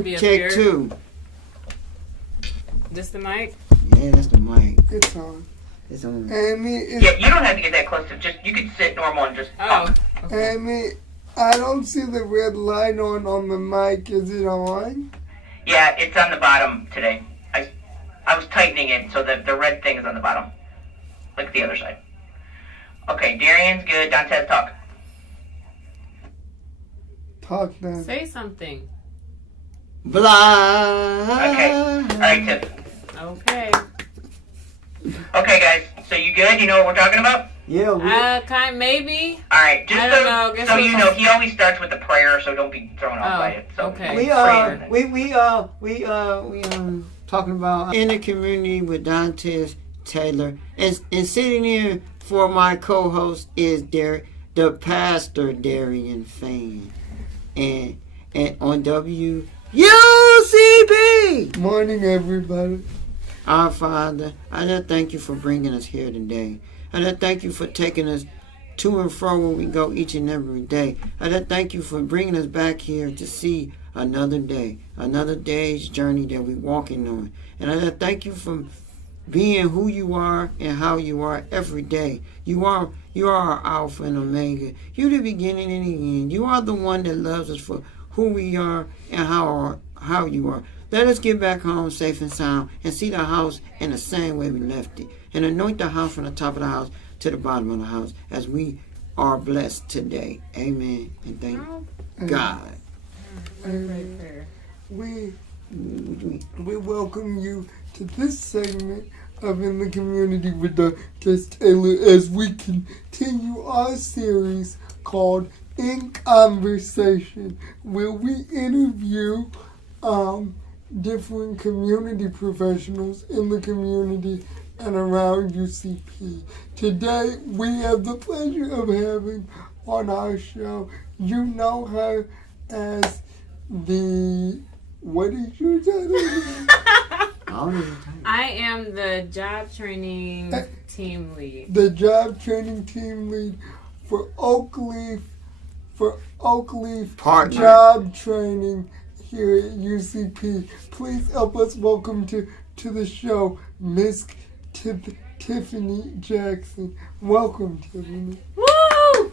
1, check 2. This the mic? Yeah, that's the mic. It's on. It's on. Amy, Yeah, you don't have to get that close to just. You could sit normal and just. Oh. Okay. Amy, I don't see the red light on the mic. Is it on? Yeah, it's on the bottom today. I was tightening it so that the red thing is on the bottom. Like the other side. Okay, Darian's good. Dantes, talk. Talk then. Say something. Blah. Okay. Alright, Tiff. Okay. Okay, guys. So you good? You know what we're talking about? Yeah. Maybe. Alright, just I don't know. Guess so we'll you know, he always starts with the prayer, so don't be thrown off by it. So okay. We pray. talking about in the community with Dantes Taylor, and sitting here for my co-host is the pastor Darian Fan, and on WUCB. Morning, everybody. Our Father, I just thank you for bringing us here today. I just thank you for taking us to and fro where we go each and every day. I just thank you for bringing us back here to see another day's journey that we're walking on. And I just thank you for being who you are and how you are every day. You are our Alpha and Omega. You're the beginning and the end. You are the one that loves us for who we are and how you are. Let us get back home safe and sound and see the house in the same way we left it. And anoint the house from the top of the house to the bottom of the house as we are blessed today. Amen. And thank God. We welcome you to this segment of In the Community with Dantes Taylor as we continue our series called In Conversation, where we interview different community professionals in the community and around UCP. Today, we have the pleasure of having on our show, you know her as what is your title? I am the job training team lead. The job training team lead for Oakleaf Partner. Job Training here at UCP. Please help us welcome to the show, Miss Tiffany Jackson. Welcome, Tiffany. Woo!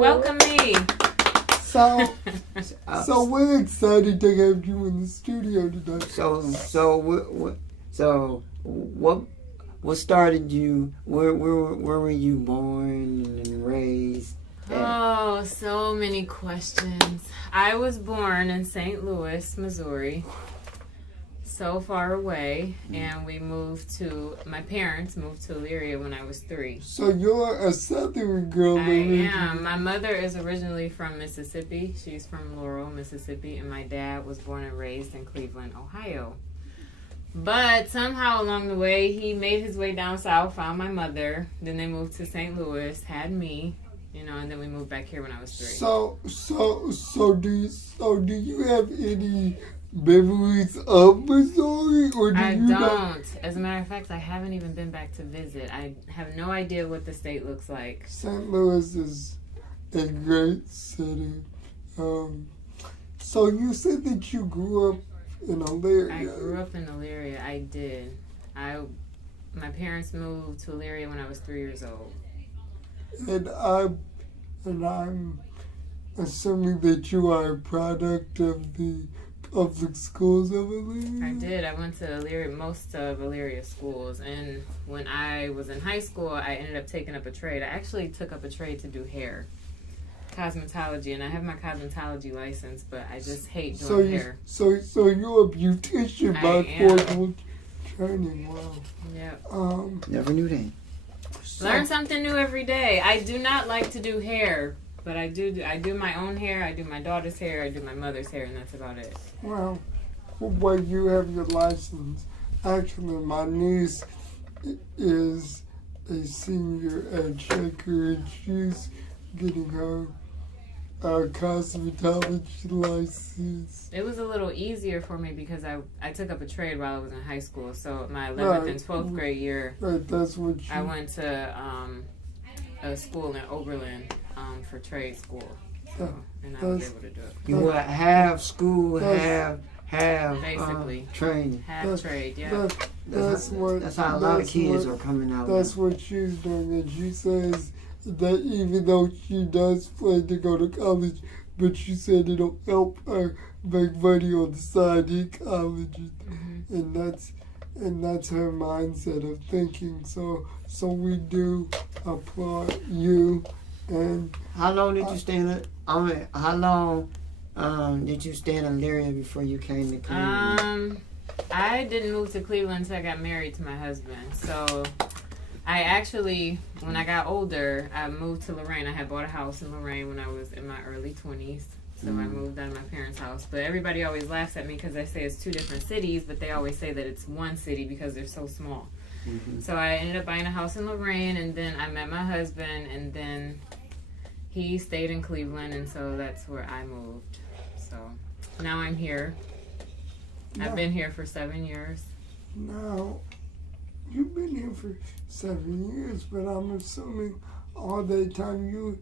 Welcome me. So we're excited to have you in the studio today. So what started you? Where were you born and raised? Oh, so many questions. I was born in St. Louis, Missouri, so far away, and my parents moved to Elyria when I was 3. So you're a Southern girl. I am. My mother is originally from Mississippi. She's from Laurel, Mississippi, and my dad was born and raised in Cleveland, Ohio. But somehow along the way, he made his way down south, found my mother, then they moved to St. Louis, had me, and then we moved back here when I was 3. So do you have any memories of Missouri, or do I you don't. not? As a matter of fact, I haven't even been back to visit. I have no idea what the state looks like. St. Louis is a great city. So you said that you grew up in Elyria. I grew up in Elyria. I did. My parents moved to Elyria when I was 3 years old. And I'm assuming that you are a product of the public schools of Elyria. I did. I went to most of Elyria schools, and when I was in high school, I ended up taking up a trade. I actually took up a trade to do hair, cosmetology, and I have my cosmetology license, but I just hate doing hair. So you're a beautician by formal training. Wow. Yep. Never knew that. Learn something new every day. I do not like to do hair, but I do my own hair. I do my daughter's hair. I do my mother's hair, and that's about it. Well, you have your license. Actually, my niece is a senior at Shaker, and she's getting her cosmetology license. It was a little easier for me because I took up a trade while I was in high school. So my 11th and 12th grade year, that's what I went to a school in Oberlin for trade school. So, and I was able to do it. You would have school, have Basically. training. Half trade, yeah. That's how a lot of kids are coming out. That's what she's doing, and she says that even though she does plan to go to college, but she said it'll help her make money on the side in college, and that's her mindset of thinking. So we do applaud you. And How long did you stay in it? How long did you stay in Elyria before you came to Cleveland? I didn't move to Cleveland until I got married to my husband. So I actually, when I got older, I moved to Lorraine. I had bought a house in Lorraine when I was in my early 20s. So I moved out of my parents' house. But everybody always laughs at me because I say it's two different cities, but they always say that it's one city because they're so small. So I ended up buying a house in Lorraine, and then I met my husband, and then he stayed in Cleveland, and so that's where I moved. So now I'm here. I've been here for 7 years. Now, you've been here for 7 years, but I'm assuming all that time you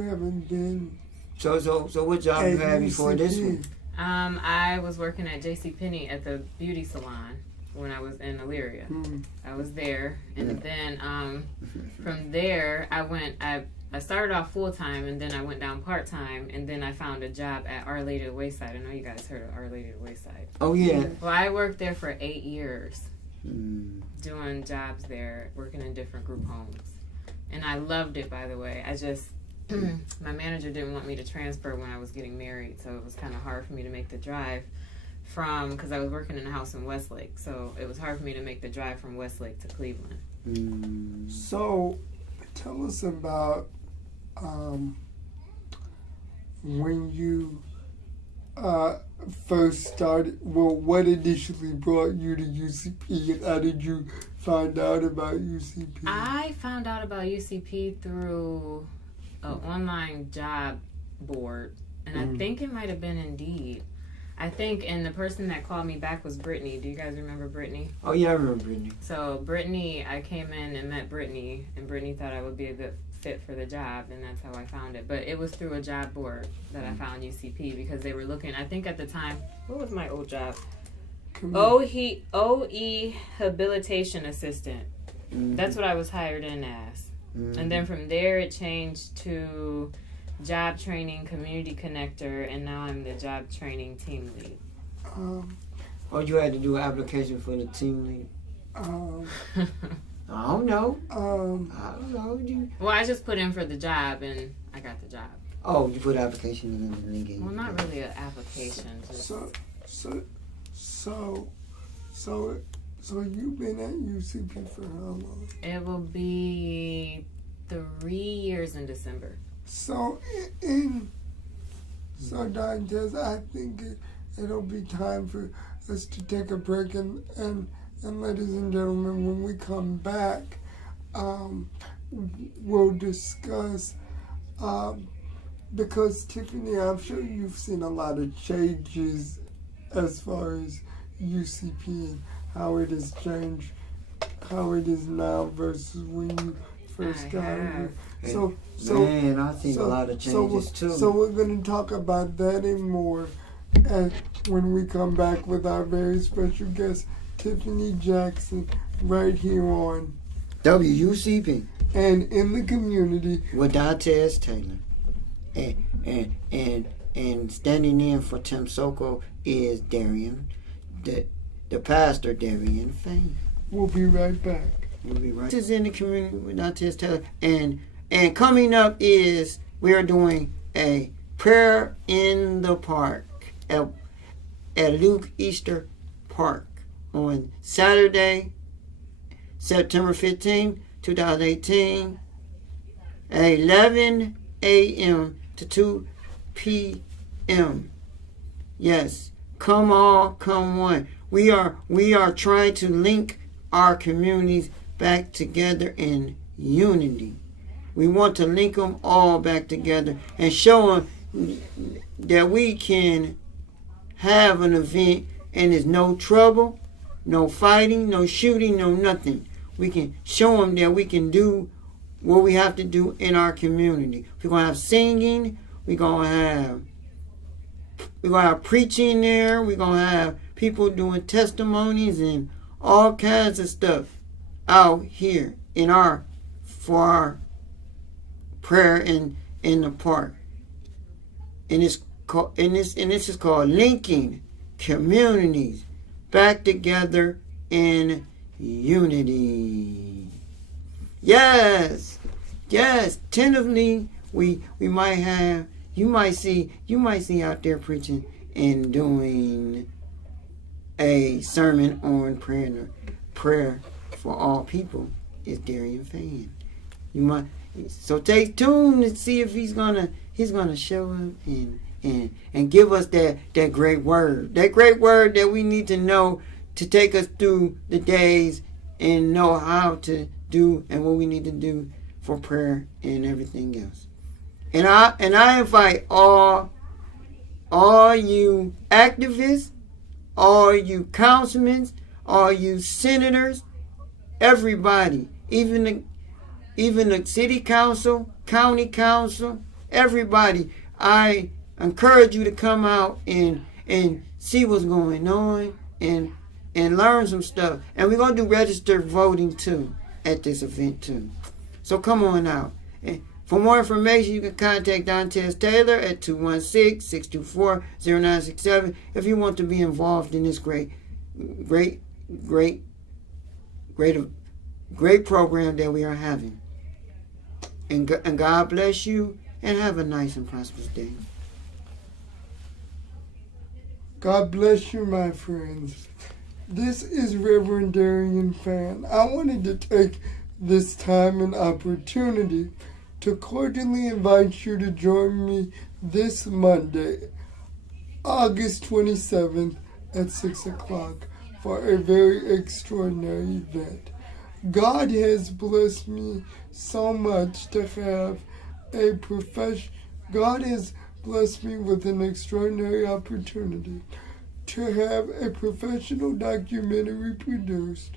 haven't been. So what job you had before this one? I was working at JCPenney at the beauty salon when I was in Elyria. I was there, and then from there I started off full time, and then I went down part time, and then I found a job at Our Lady of the Wayside. I know you guys heard of Our Lady of the Wayside. Oh yeah. Well, I worked there for 8 years, doing jobs there, working in different group homes, and I loved it. By the way, I just my manager didn't want me to transfer when I was getting married, so it was kind of hard for me to make the drive because I was working in a house in Westlake, so it was hard for me to make the drive from Westlake to Cleveland. So, tell us about when you first started. Well, what initially brought you to UCP, and how did you find out about UCP? I found out about UCP through an online job board, and I think it might have been Indeed. And the person that called me back was Brittany. Do you guys remember Brittany? Oh yeah, I remember Brittany. So Brittany, I came in and met Brittany, and Brittany thought I would be a good fit for the job, and that's how I found it. But it was through a job board that I found UCP because they were looking, I think at the time, what was my old job? OE Habilitation Assistant. That's what I was hired in as. And then from there it changed to Job Training Community Connector, and now I'm the Job Training Team Lead. You had to do an application for the team lead? I don't know. I don't know. Well, I just put in for the job, and I got the job. Oh, you put an application in and they gave you. Well, not really an application. Just... So you've been at UCP for how long? It will be 3 years in December. So Dantes, I think it'll be time for us to take a break, and ladies and gentlemen, when we come back, we'll discuss, because Tiffany, I'm sure you've seen a lot of changes as far as UCP and how it has changed, how it is now versus when you first got here. Man, I think a lot of changes too. So we're going to talk about that and more when we come back with our very special guest, Tiffany Jackson, right here on WUCP and in the community with Dantes Taylor, and standing in for Tim Soko is Darian, the pastor Darian Fain. We'll be right back. We'll be right. This is in the community with Dantes Taylor, and coming up is we are doing a prayer in the park at Luke Easter Park on Saturday, September 15, 2018, at 11 a.m. to 2 p.m. Yes, come all, come one. We are trying to link our communities back together in unity. We want to link them all back together and show them that we can have an event and there's no trouble, no fighting, no shooting, no nothing. We can show them that we can do what we have to do in our community. We're going to have singing. We're going to have preaching there. We're going to have people doing testimonies and all kinds of stuff out here for our prayer in the park. And this is called Linking Communities Back Together in Unity. Yes. Tentatively, we might have, you might see out there preaching and doing a sermon on prayer for all people. Is Darian Fan. You might, so stay tuned to see if he's gonna show up and give us that great word that we need to know to take us through the days and know how to do and what we need to do for prayer and everything else. And I invite all you activists, all you councilmen, all you senators, everybody, even the city council, county council, everybody. I encourage you to come out and see what's going on and learn some stuff. And we're going to do registered voting too at this event too. So come on out. And for more information, you can contact Dantes Taylor at 216-624-0967 if you want to be involved in this great program that we are having. And God bless you and have a nice and prosperous day. God bless you, my friends. This is Reverend Darian Fan. I wanted to take this time and opportunity to cordially invite you to join me this Monday, August 27th at 6 o'clock for a very extraordinary event. God has blessed me so much to have a profession. God has blessed me with an extraordinary opportunity to have a professional documentary produced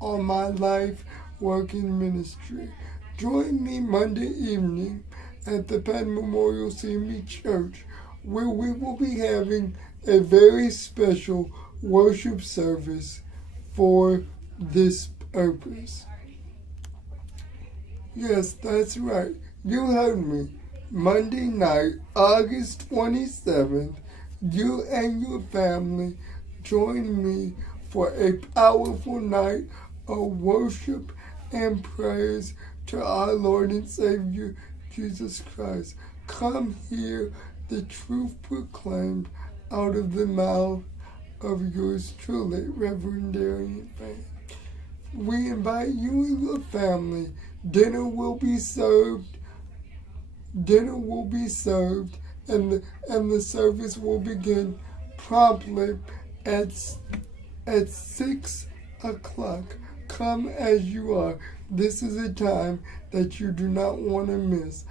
on my life working ministry. Join me Monday evening at the Penn Memorial CME Church, where we will be having a very special worship service for this purpose. Yes, that's right. You heard me. Monday night, August 27th, you and your family join me for a powerful night of worship and praise to our Lord and Savior, Jesus Christ. Come hear the truth proclaimed out of the mouth of yours truly, Reverend Darian Fan. We invite you and your family. Dinner will be served, and the service will begin promptly at 6 o'clock. Come as you are. This is a time that you do not want to miss.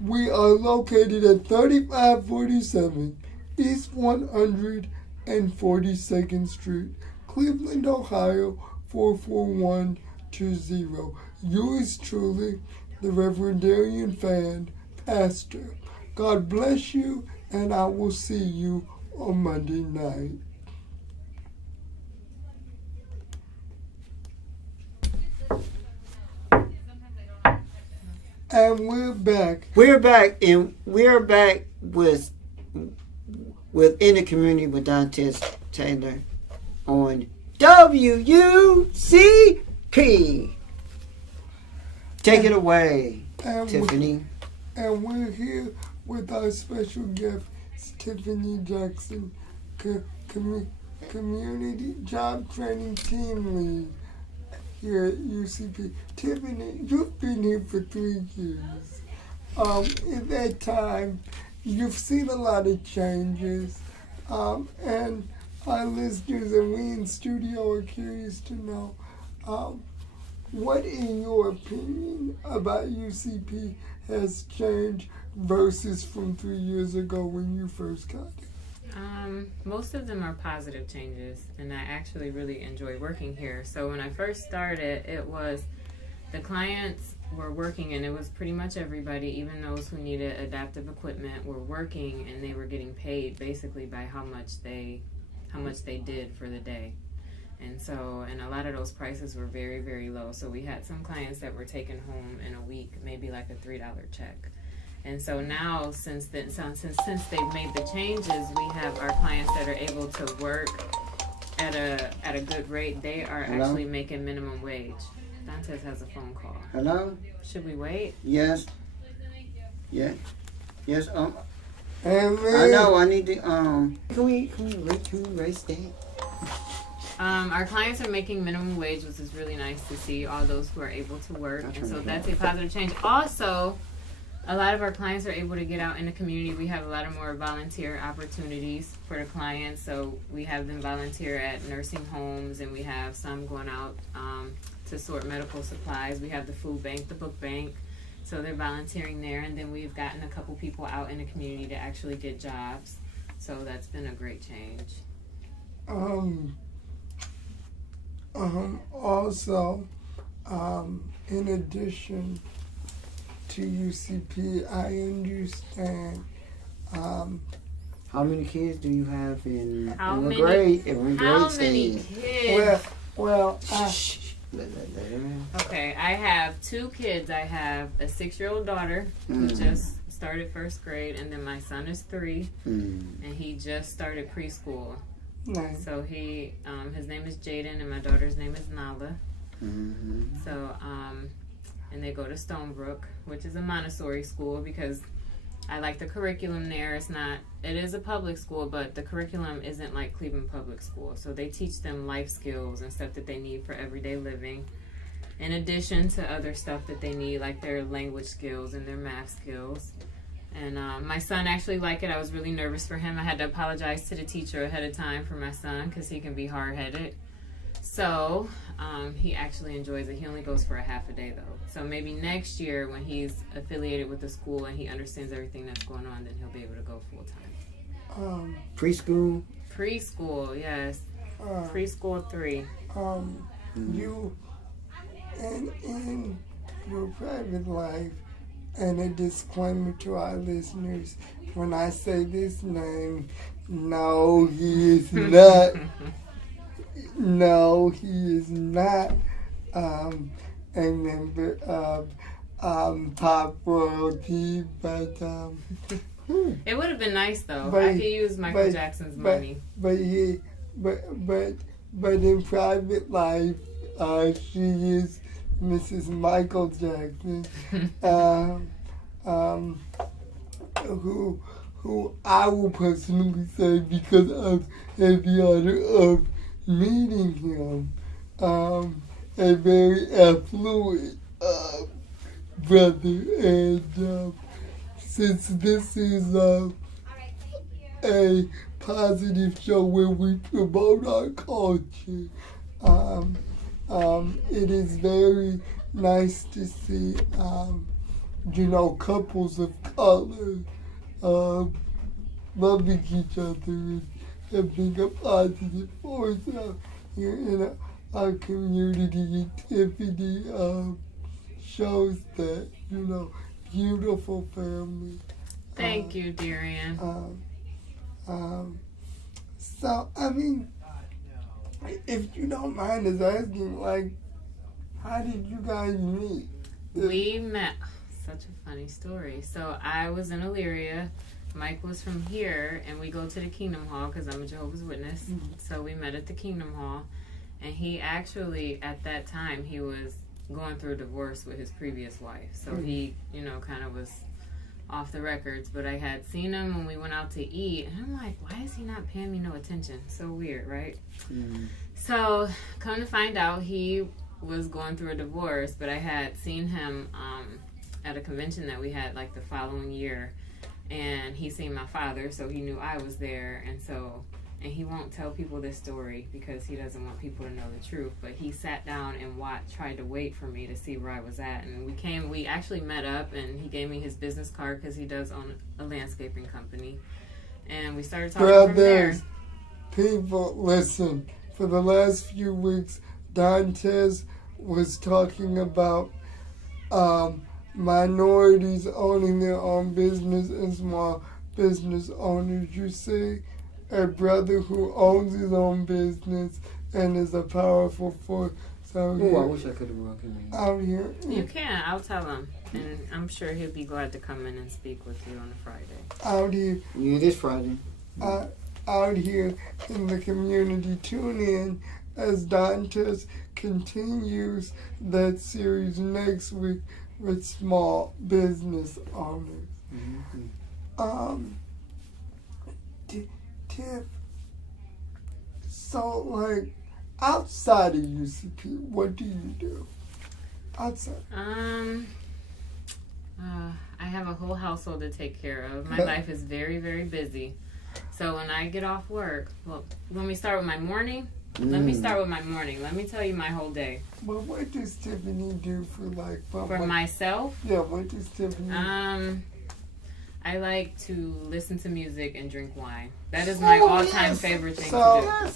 We are located at 3547 East 142nd Street, Cleveland, Ohio, 44120. Yours truly, the Reverend Darian Fan, Pastor. God bless you, and I will see you on Monday night. And we're back. We're back with In the Community with Dantes Taylor on WUCP. Take it away, Tiffany. And we're here with our special guest, Tiffany Jackson, Community Job Training Team Lead here at UCP. Tiffany, you've been here for 3 years. In that time, you've seen a lot of changes, and our listeners and we in studio are curious to know, what, in your opinion, about UCP has changed versus from 3 years ago when you first got it? Most of them are positive changes, and I actually really enjoy working here. So when I first started, it was the clients were working, and it was pretty much everybody, even those who needed adaptive equipment, were working, and they were getting paid basically by how much they did for the day. And so, and a lot of those prices were very, very low. So we had some clients that were taking home in a week maybe like a $3 check. And so now, since they've made the changes, we have our clients that are able to work at a good rate. They are Hello? actually making minimum wage. Dantes has a phone call. Hello? Should we wait? Yes. Yeah. Yes. And I know. I need to. Can we raise that? Our clients are making minimum wage, which is really nice to see. All those who are able to work, and so that's a positive change. Also, a lot of our clients are able to get out in the community. We have a lot of more volunteer opportunities for the clients. So we have them volunteer at nursing homes, and we have some going out to sort medical supplies. We have the food bank, the book bank. So they're volunteering there. And then we've gotten a couple people out in the community to actually get jobs. So that's been a great change. Also, in addition to UCP, I understand. How many kids do you have in How in many- grade? How many kids? Okay, I have 2 kids. I have a 6-year-old daughter who just started 1st grade, and then my son is 3, and he just started preschool. Nice. So he, his name is Jaden, and my daughter's name is Nala. So, and they go to Stonebrook, which is a Montessori school, because I like the curriculum there. It is a public school, but the curriculum isn't like Cleveland Public School. So they teach them life skills and stuff that they need for everyday living, in addition to other stuff that they need, like their language skills and their math skills. And my son actually liked it. I was really nervous for him. I had to apologize to the teacher ahead of time for my son because he can be hard-headed. So he actually enjoys it. He only goes for a half a day, though. So maybe next year when he's affiliated with the school and he understands everything that's going on, then he'll be able to go full-time. Preschool? Preschool, yes. Preschool 3. You, and in your private life, and a disclaimer to our listeners, when I say this name, no, he is not. No, he is not a member of pop royalty, but It would have been nice, though. But- I could use Michael Jackson's money. but in private life, she is Mrs. Michael Jackson, who I will personally say, because I've had the honor of meeting him, a very affluent brother, and since this is a positive show where we promote our culture, it is very nice to see, couples of color loving each other and being a positive force here in our community. Tiffany shows that, beautiful family. Thank you, Darian. So, I mean, if you don't mind us asking, like, how did you guys meet? We met. Such a funny story. So I was in Elyria. Mike was from here, and we go to the Kingdom Hall because I'm a Jehovah's Witness. So we met at the Kingdom Hall, and he actually, at that time, he was going through a divorce with his previous wife. So he, kind of was off the records. But I had seen him when we went out to eat, and I'm like, why is he not paying me no attention? So weird, right? So come to find out, he was going through a divorce, but I had seen him at a convention that we had like the following year, and he seen my father, so he knew I was there, and he won't tell people this story because he doesn't want people to know the truth, but he sat down and tried to wait for me to see where I was at, and we actually met up, and he gave me his business card because he does own a landscaping company, and we started talking from there. Brothers, people, listen, for the last few weeks, Dantes was talking about minorities owning their own business and small business owners. You see a brother who owns his own business and is a powerful force. So Oh, I wish I could have brought him in. out here, You can. I'll tell him, and I'm sure he'll be glad to come in and speak with you on a Friday. out here, Yeah, this Friday. out here in the community. Tune in as Dantes continues that series next week with small business owners. Mm-hmm. Tiff, so like outside of UCP, what do you do? Outside. I have a whole household to take care of. My But- life is very, very busy. So when I get off work, well, when we start with my morning, let me start with my morning. Let me tell you my whole day. Well, what does Tiffany do for like? For myself, Yeah, what does Tiffany? I like to listen to music and drink wine. That is my all-time favorite thing to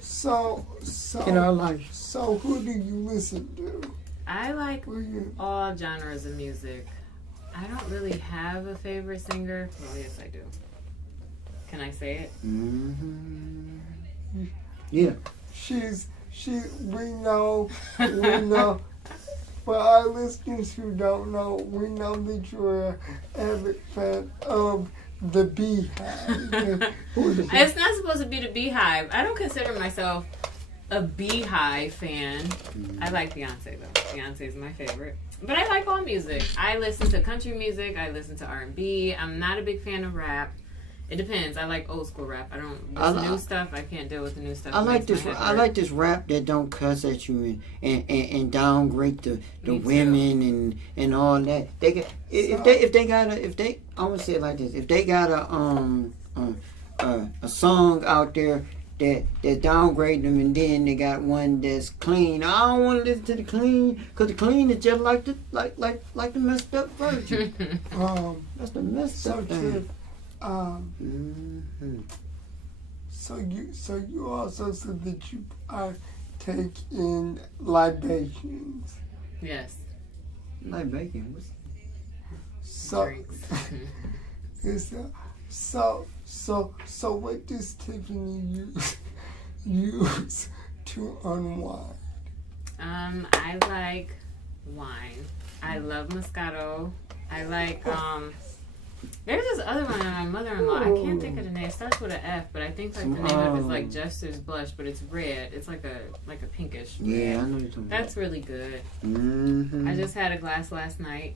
So, In our life. so who do you listen to? do. I like Who you? all genres of music. I don't really have a favorite singer. Well, yes, I do. Can I say it? Mm-hmm. Yeah. We know. For our listeners who don't know, we know that you're an avid fan of the Beehive. It's not supposed to be the Beehive. I don't consider myself a Beehive fan. I like Beyonce though. Beyonce is my favorite. But I like all music. I listen to country music. I listen to R&B. I'm not a big fan of rap. It depends. I like old school rap. I don't. This new stuff. I can't deal with the new stuff. I It like makes this. my head I hurt. like this rap that don't cuss at you and downgrade the Me too. women and all that. They get if they I'm gonna say it like this. If they got a song out there that downgrade them, and then they got one that's clean. I don't want to listen to the clean because the clean is just like the messed up version. That's the messed So up Tiff, thing. Mm-hmm. so you also said that you take in libations. Yes. Like bacon. What's So Drinks. so what does Tiffany use to unwind? I like wine. I love Moscato. I like there's this other one on my mother-in-law. I can't think of the name. It starts with an F, but I think like the name of it is like Jester's Blush, but it's red. It's like a pinkish red. Yeah, I know you're talking about. That's really good. Mm-hmm. I just had a glass last night.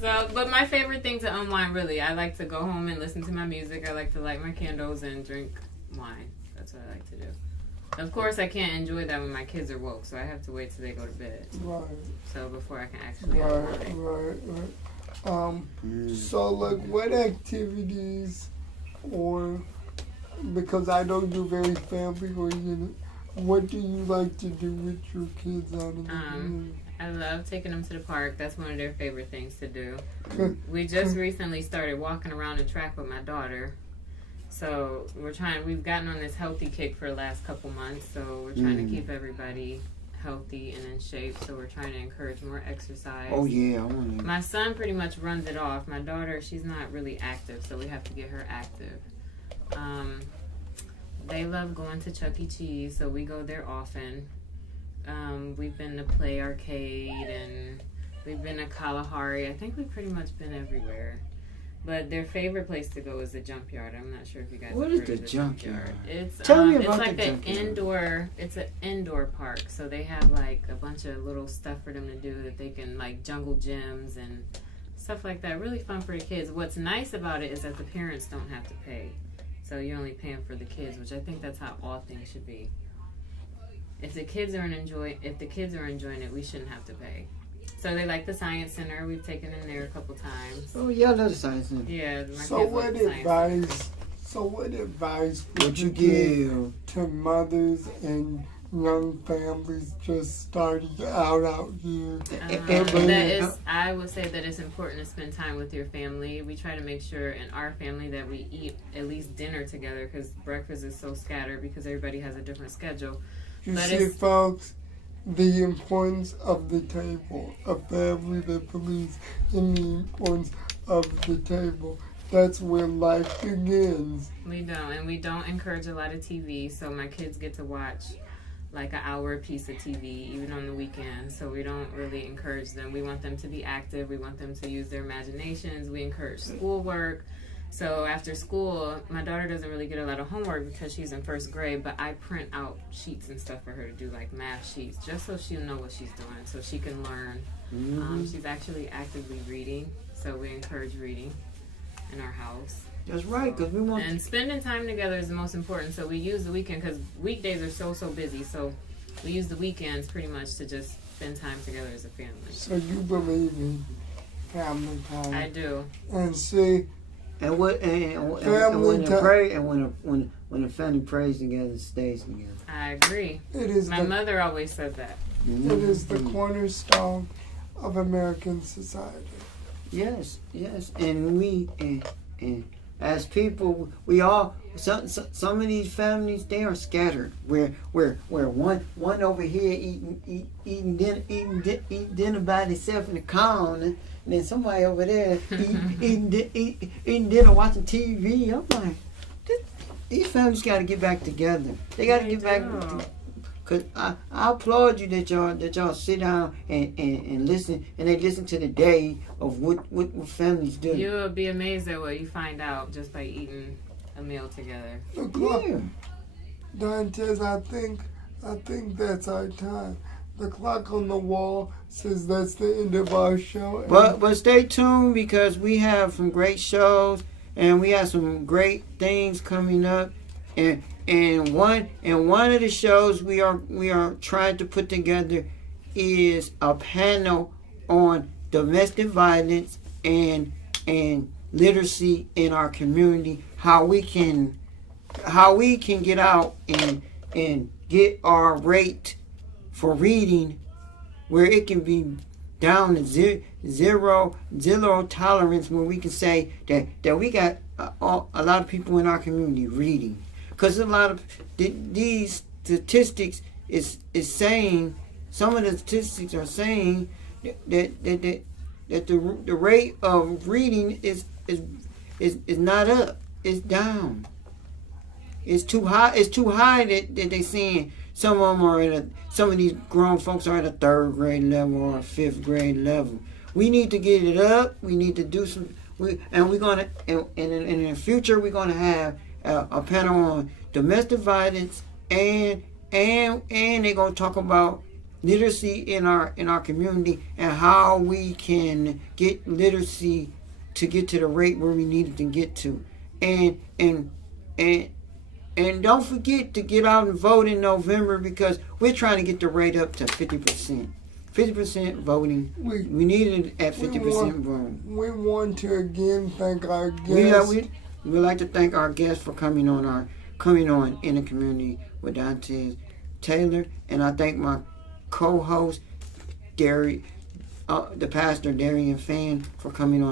So, but my favorite thing to unwind, really, I like to go home and listen to my music. I like to light my candles and drink wine. That's what I like to do. Of course, I can't enjoy that when my kids are woke, so I have to wait till they go to bed. Right, So before I can actually right, unwind. right. So like what activities or because I know you're very family oriented, what do you like to do with your kids out in the community? I love taking them to the park. That's one of their favorite things to do. We just recently started walking around the track with my daughter. So we've gotten on this healthy kick for the last couple months. So we're trying to keep everybody healthy and in shape. So we're trying to encourage more exercise. Oh yeah, I want to. My son pretty much runs it off. My daughter, she's not really active, so we have to get her active. They love going to Chuck E. Cheese, so we go there often. We've been to Play Arcade and we've been to Kalahari. I think we've pretty much been everywhere. But their favorite place to go is the Junkyard. I'm not sure if you guys What have is heard the of the Junkyard? It's Tell me it's about like the an Junkyard. it's an indoor park. So they have like a bunch of little stuff for them to do that they can like jungle gyms and stuff like that. Really fun for the kids. What's nice about it is that the parents don't have to pay. So you're only paying for the kids, which I think that's how all things should be. If the kids are enjoying it, we shouldn't have to pay. So they like the Science Center. We've taken them there a couple times. Oh yeah, I love the science center. Yeah, my So kids what like the Science Center. what advice would What you give give? to mothers and young families just starting out here? I would say that it's important to spend time with your family. We try to make sure in our family that we eat at least dinner together because breakfast is so scattered because everybody has a different schedule. You But see, it's- folks, the importance of the table, a family that believes in the importance of the table. That's where life begins. We don't, and we don't encourage a lot of TV, so my kids get to watch like an hour a piece of TV, even on the weekends. So we don't really encourage them. We want them to be active. We want them to use their imaginations. We encourage schoolwork. So after school, my daughter doesn't really get a lot of homework because she's in first grade, but I print out sheets and stuff for her to do, like math sheets, just so she'll know what she's doing, so she can learn. She's actually actively reading, so we encourage reading in our house. That's right, because we want. And spending time together is the most important. So we use the weekend because weekdays are so busy. So we use the weekends pretty much to just spend time together as a family. So you believe in family time. I do. And see, And what and Family when they time. pray and when the family prays together, it stays together. I agree. it is My the mother always said that. it is the cornerstone of American society. Yes, and we and as people, we all some of these families, they are scattered. Where one over here eating dinner by themselves in the corner, and then somebody over there eating dinner watching TV. I'm like, these families got to get back together. They got to They get back. do. Cause I applaud you that y'all sit down and listen, and they listen to the day of what families do. You will be amazed at what you find out just by eating a meal together. The clock, Yeah. Dantes, I think that's our time. The clock on the wall says that's the end of our show. But stay tuned because we have some great shows and we have some great things coming up. And one of the shows we are trying to put together is a panel on domestic violence and literacy in our community. How we can get out and get our rate for reading where it can be down to zero tolerance, where we can say that we got a lot of people in our community reading. Because a lot of these statistics is saying, some of the statistics are saying that the rate of reading is not up, it's down. It's too high. It's too high that they saying some of them are some of these grown folks are at a 3rd grade level or a 5th grade level. We need to get it up. We need to do some. We're gonna and in the future we're gonna have a panel on domestic violence and they're gonna talk about literacy in our community and how we can get literacy to get to the rate where we need it to get to. And don't forget to get out and vote in November because we're trying to get the rate up to 50%. 50% voting. We need it at 50% voting. We want to again thank our guests. We'd like to thank our guests for coming on in the community with Dantes Taylor, and I thank my co-host the pastor Darian Fan for coming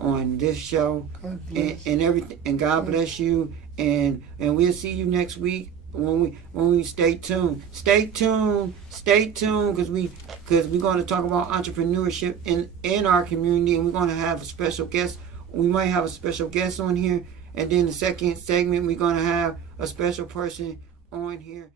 on this show, and everything. And God bless you, and we'll see you next week when we stay tuned because we're going to talk about entrepreneurship in our community, and we're going to have a special guest. We might have a special guest on here, and then the second segment we're going to have a special person on here.